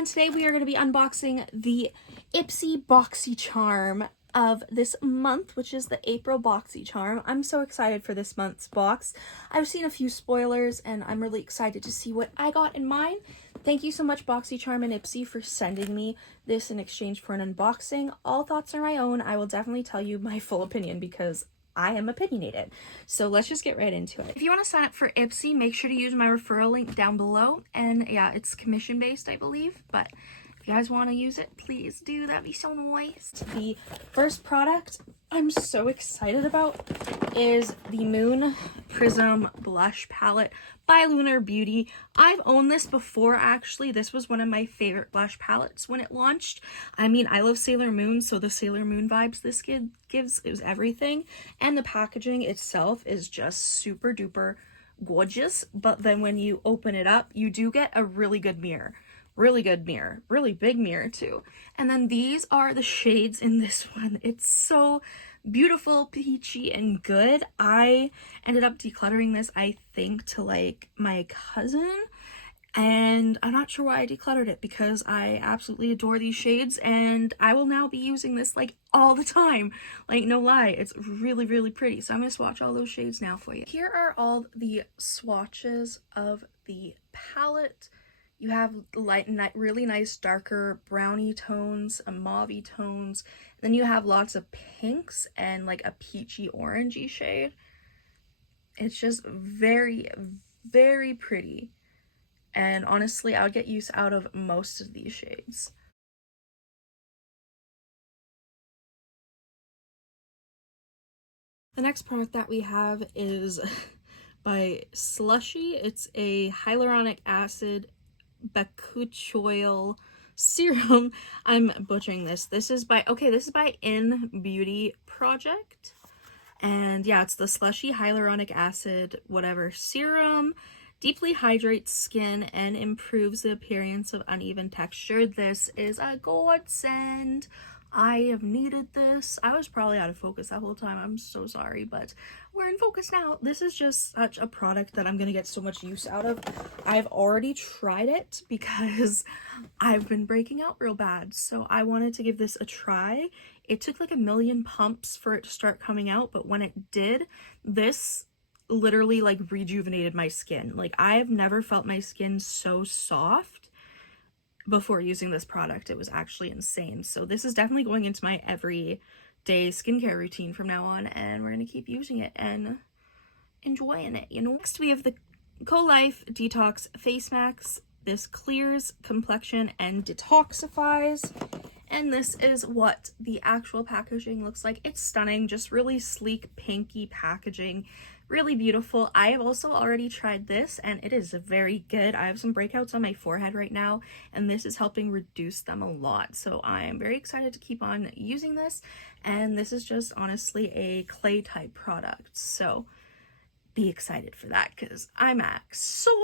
everyone, today we are going to be unboxing the Ipsy Boxycharm of this month, which is the April Boxycharm. I'm so excited for this month's box. I've seen a few spoilers and I'm really excited to see what I got in mine. Thank you so much Boxycharm and Ipsy for sending me this in exchange for an unboxing. All thoughts are my own. I will definitely tell you my full opinion because I am opinionated. So let's just get right into it. If you want to sign up for Ipsy, make sure to use my referral link down below. And yeah, it's commission based, I believe, but if you guys want to use it, please do. That'd be so nice. The first product I'm so excited about is the Moon Prism Blush Palette by Lunar Beauty. I've owned this before, actually. This was one of my favorite blush palettes when it launched. I mean, I love Sailor Moon, so the Sailor Moon vibes this gives is everything. And the packaging itself is just super duper gorgeous. But then when you open it up, you do get a really good mirror. Really good mirror, really big mirror too. And then these are the shades in this one. It's so beautiful, peachy, and good. I ended up decluttering this, I think, to like my cousin, and I'm not sure why I decluttered it because I absolutely adore these shades and I will now be using this like all the time. Like, no lie, it's really, really pretty. So I'm gonna swatch all those shades now for you. Here are all the swatches of the palette. You have really nice darker brownie tones, mauvey tones. Then you have lots of pinks and like a peachy orangey shade. It's just very, very pretty. And honestly, I would get use out of most of these shades. The next product that we have is by Slushy. It's a hyaluronic acid bakuchiol serum. I'm butchering this. This is by In Beauty Project. And yeah, it's the Slushy hyaluronic acid whatever serum. Deeply hydrates skin and improves the appearance of uneven texture. This is a godsend. I have needed this. I was probably out of focus that whole time. I'm so sorry, but we're in focus now. This is just such a product that I'm gonna get so much use out of. I've already tried it because I've been breaking out real bad, so I wanted to give this a try. It took like a million pumps for it to start coming out, but when it did, this literally like rejuvenated my skin. Like, I've never felt my skin so soft before using this product. It was actually insane. So this is definitely going into my everyday skincare routine from now on, and we're gonna keep using it and enjoying it, you know. Next we have the Co-Life Detox Face Mask. This clears complexion and detoxifies, and this is what the actual packaging looks like. It's stunning, just really sleek pinky packaging, really beautiful. I have also already tried this and it is very good. I have some breakouts on my forehead right now and this is helping reduce them a lot, so I am very excited to keep on using this. And this is just honestly a clay type product, so be excited for that because I'm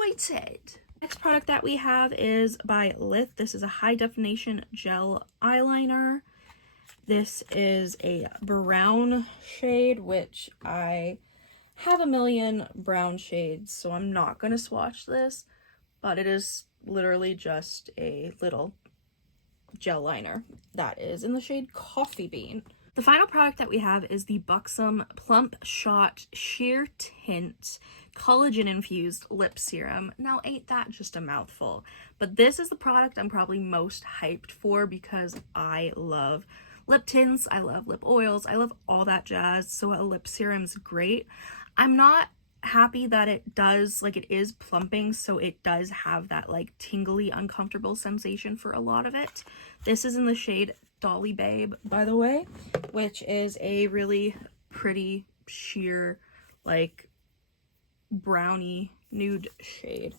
excited. Next product that we have is by Lith. This is a high definition gel eyeliner. This is a brown shade, which I have a million brown shades, so I'm not gonna swatch this, but it is literally just a little gel liner that is in the shade Coffee Bean. The final product that we have is the Buxom Plump Shot Sheer Tint Collagen Infused Lip Serum. Now, ain't that just a mouthful? But this is the product I'm probably most hyped for because I love lip tints, I love lip oils, I love all that jazz, so a lip serum's great. I'm not happy that it does, like, it is plumping, so it does have that like tingly, uncomfortable sensation for a lot of it. This is in the shade Dolly Babe, by the way, which is a really pretty sheer, like, brownie nude shade.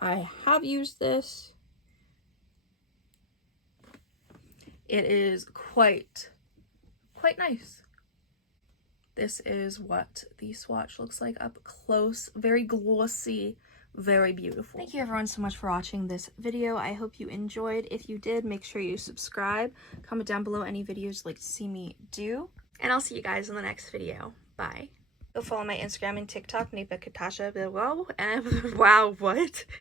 I have used this. It is quite nice. This is what the swatch looks like up close. Very glossy, very beautiful. Thank you everyone so much for watching this video. I hope you enjoyed. If you did, make sure you subscribe. Comment down below any videos you'd like to see me do. And I'll see you guys in the next video. Bye. Go follow my Instagram and TikTok, Nipa Katasha. Wow, what?